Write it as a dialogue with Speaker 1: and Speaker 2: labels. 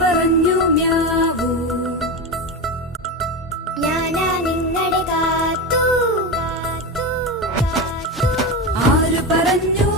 Speaker 1: പറഞ്ഞു മ്യാവൂ.
Speaker 2: ഞാനാ നിങ്ങളെ കാത്തു
Speaker 1: ആര് പറഞ്ഞു